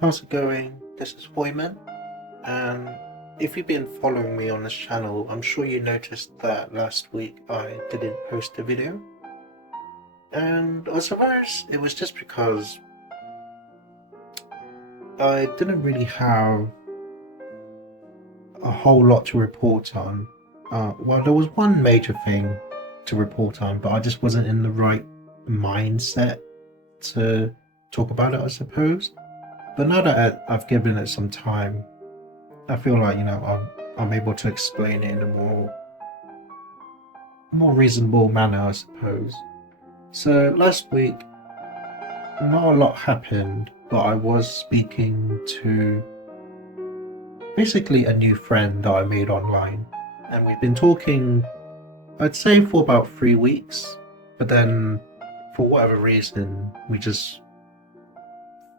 How's it going? This is Hoiman, and if you've been following me on this channel, I'm sure you noticed that last week I didn't post a video. And I suppose it was just because I didn't really have a whole lot to report on. Well, there was one major thing to report on, but I just wasn't in the right mindset to talk about it, I suppose. But now that I've given it some time, I feel like I'm able to explain it in a more reasonable manner, I suppose. So last week, not a lot happened, but I was speaking to basically a new friend that I made online, and we've been talking, I'd say, for about 3 weeks. But then, for whatever reason, we just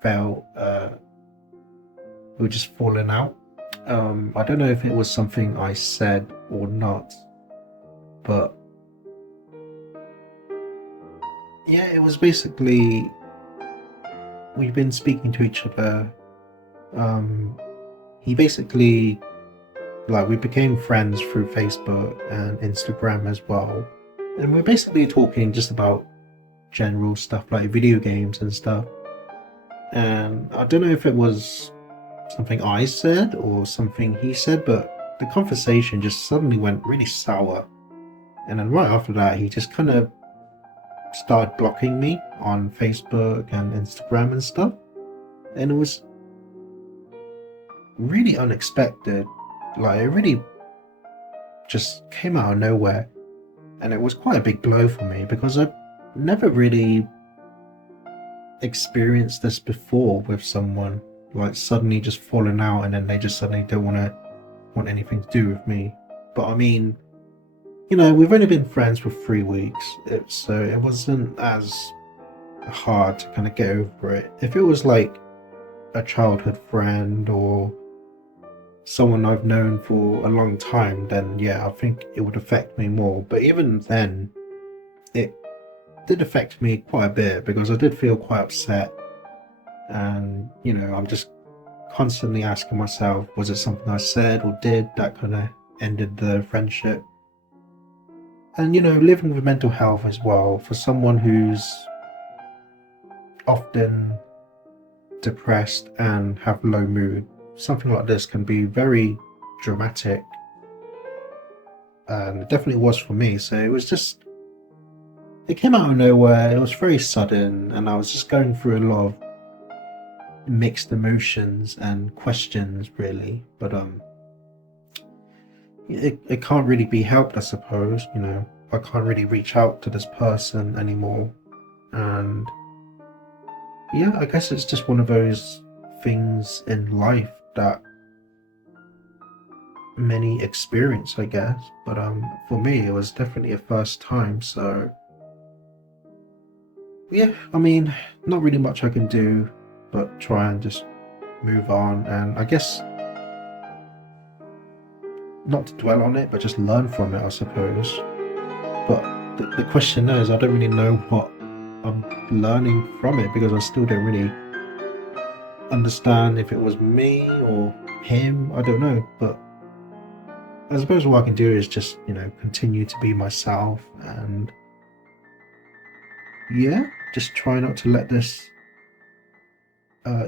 felt we were just falling out. I don't know if it was something I said or not, but yeah, it was basically we've been speaking to each other. He basically, like, we became friends through Facebook and Instagram as well, and we're basically talking just about general stuff like video games and stuff. And I don't know if it was something I said or something he said, but the conversation just suddenly went really sour. And then right after that, he just kind of started blocking me on Facebook and Instagram and stuff. And it was really unexpected. Like, it really just came out of nowhere. And it was quite a big blow for me because I've never really experienced this before with someone, like suddenly just falling out and then they just suddenly don't want anything to do with me. But I mean, we've only been friends for 3 weeks, so it wasn't as hard to kind of get over it. If it was like a childhood friend or someone I've known for a long time, then yeah, I think it would affect me more. But even then, it did affect me quite a bit because I did feel quite upset. And I'm just constantly asking myself, was it something I said or did that kind of ended the friendship? And living with mental health as well, for someone who's often depressed and have low mood, something like this can be very dramatic, and it definitely was for me. So it came out of nowhere. It was very sudden, and I was just going through a lot of mixed emotions and questions, really. But it can't really be helped, I suppose. I can't really reach out to this person anymore. And yeah, I guess it's just one of those things in life that many experience, I guess. But for me, it was definitely a first time. So yeah, I mean, not really much I can do but try and just move on, and I guess not to dwell on it, but just learn from it, I suppose. But the question is, I don't really know what I'm learning from it because I still don't really understand if it was me or him. I don't know, but I suppose what I can do is just, continue to be myself, and yeah, just try not to let this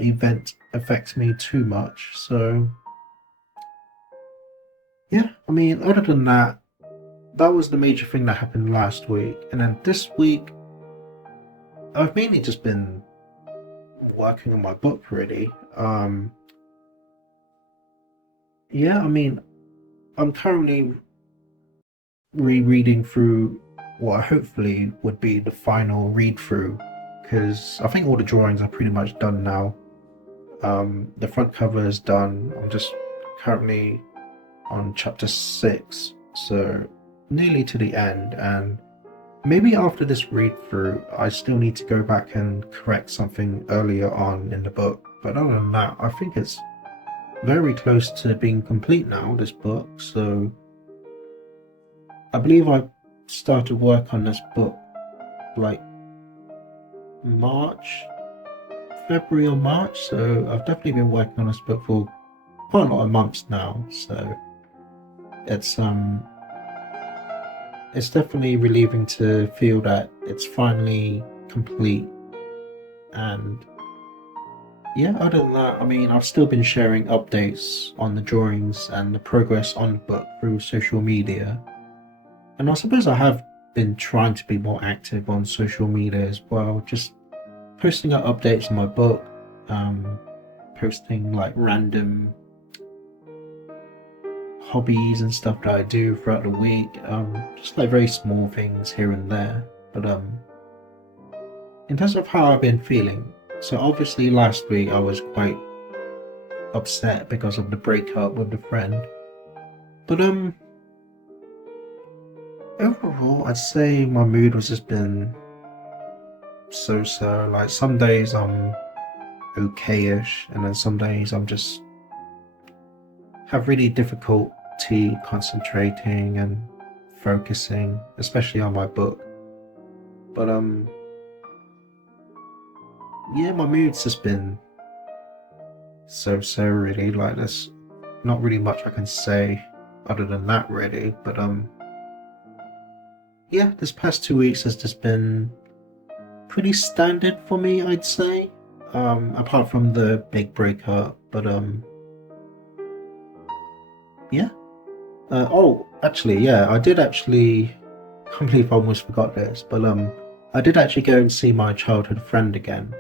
event affect me too much. So yeah, I mean, other than that, that was the major thing that happened last week. And then this week, I've mainly just been working on my book, really. Yeah, I mean, I'm currently rereading through what hopefully would be the final read through, because I think all the drawings are pretty much done now. The front cover is done. I'm just currently on chapter 6, so nearly to the end. And maybe after this read through, I still need to go back and correct something earlier on in the book. But other than that, I think it's very close to being complete now, this book. So I believe I started work on this book like March February or March, so I've definitely been working on this book for quite a lot of months now. So it's um it's definitely relieving to feel that it's finally complete. And yeah, other than that, I mean, I've still been sharing updates on the drawings and the progress on the book through social media. And I suppose I have been trying to be more active on social media as well, just posting up updates on my book, um, posting like random hobbies and stuff that I do throughout the week, just like very small things here and there. But in terms of how I've been feeling, so obviously last week I was quite upset because of the breakup with the friend. But overall I'd say my mood has just been so. Like some days I'm okay-ish, and then some days I'm just have really difficulty concentrating and focusing, especially on my book. But yeah, my mood's just been so really. Like there's not really much I can say other than that really. But yeah, this past 2 weeks has just been pretty standard for me, I'd say. Apart from the big breakup. But yeah. Oh, actually, yeah, I did actually. I can't believe I almost forgot this, but I did actually go and see my childhood friend again.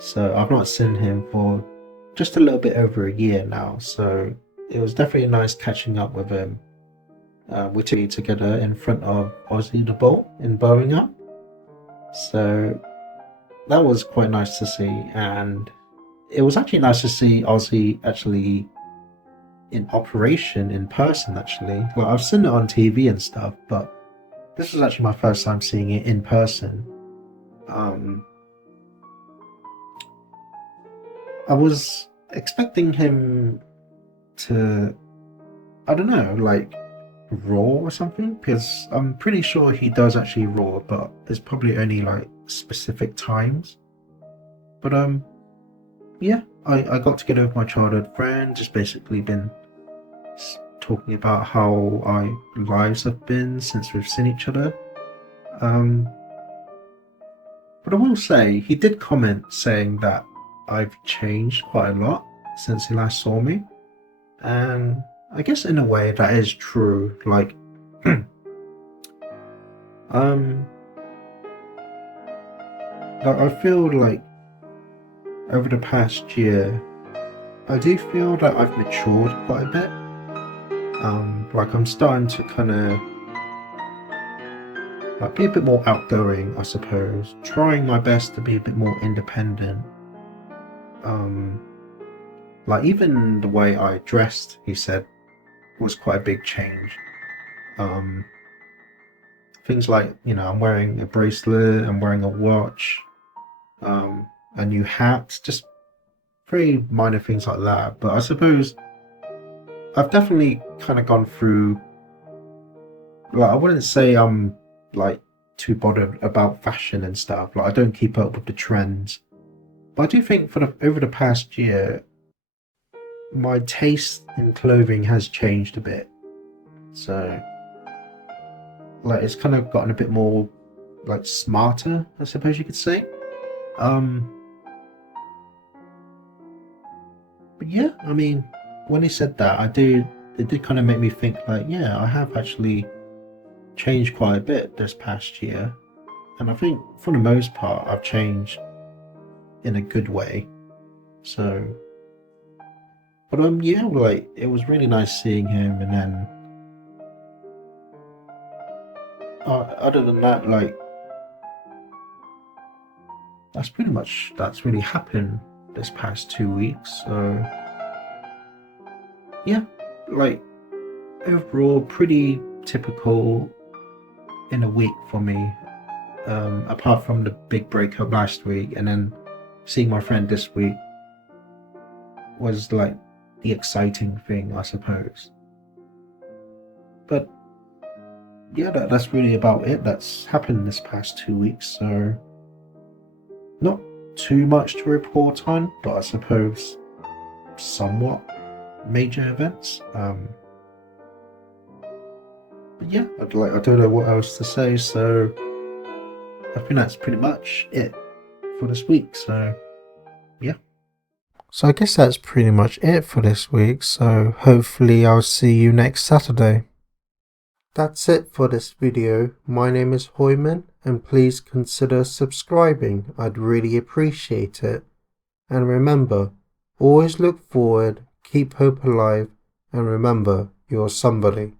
So I've not seen him for just a little bit over a year now. So it was definitely nice catching up with him. We took together in front of Ozzy the Bolt in Birmingham. So that was quite nice to see, and it was actually nice to see Ozzy actually in operation in person. Actually, like I've seen it on TV and stuff, but this was actually my first time seeing it in person. Um, I was expecting him to, I don't know, like roar or something, because I'm pretty sure he does actually roar, but it's probably only like specific times. But yeah, I got together with my childhood friend, just basically been talking about how our lives have been since we've seen each other. Um, but I will say, he did comment saying that I've changed quite a lot since he last saw me. And I guess in a way that is true. Like, um, like I feel like over the past year, I do feel that I've matured quite a bit. Like I'm starting to kind of like be a bit more outgoing, I suppose. Trying my best to be a bit more independent. Um, like even the way I dressed, he said, was quite a big change. Um, things like I'm wearing a bracelet, I'm wearing a watch, a new hat, just very minor things like that. But I suppose I've definitely kind of gone through. Like I wouldn't say I'm like too bothered about fashion and stuff. Like I don't keep up with the trends. But I do think for over the past year, my taste in clothing has changed a bit. So like it's kind of gotten a bit more like smarter, I suppose you could say. Um, but yeah, I mean, when he said that, it did kind of make me think like, yeah, I have actually changed quite a bit this past year. And I think for the most part, I've changed in a good way. So, but yeah, like it was really nice seeing him. And then other than that, like that's pretty much that's really happened this past 2 weeks. So yeah, like overall, pretty typical in a week for me. Apart from the big breakup last week, and then seeing my friend this week was like the exciting thing, I suppose. But yeah, that's really about it that's happened this past 2 weeks. So not too much to report on, but I suppose somewhat major events. But yeah, I don't know what else to say, so I think that's pretty much it for this week. So yeah. So I guess that's pretty much it for this week. So hopefully I'll see you next Saturday. That's it for this video. My name is Hoiman, and please consider subscribing. I'd really appreciate it. And remember, always look forward, keep hope alive, and remember, you're somebody.